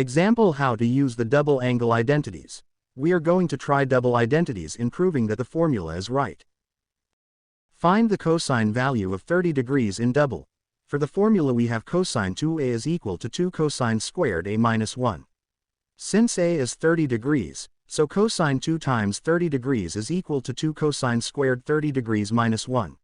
Example: how to use the double angle identities. We are going to try double identities in proving that the formula is right. Find the cosine value of 30 degrees in double. For the formula we have cosine 2a is equal to 2 cosine squared a minus 1. Since a is 30 degrees, so cosine 2 times 30 degrees is equal to 2 cosine squared 30 degrees minus 1.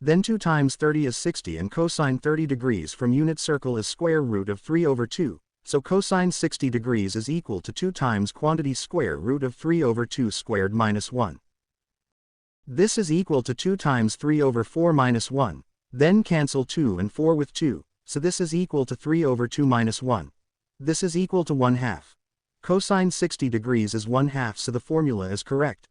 Then 2 times 30 is 60, and cosine 30 degrees from unit circle is square root of 3 over 2, so cosine 60 degrees is equal to 2 times quantity square root of 3 over 2 squared minus 1. This is equal to 2 times 3 over 4 minus 1, then cancel 2 and 4 with 2, so this is equal to 3 over 2 minus 1. This is equal to 1/2. Cosine 60 degrees is 1/2, so the formula is correct.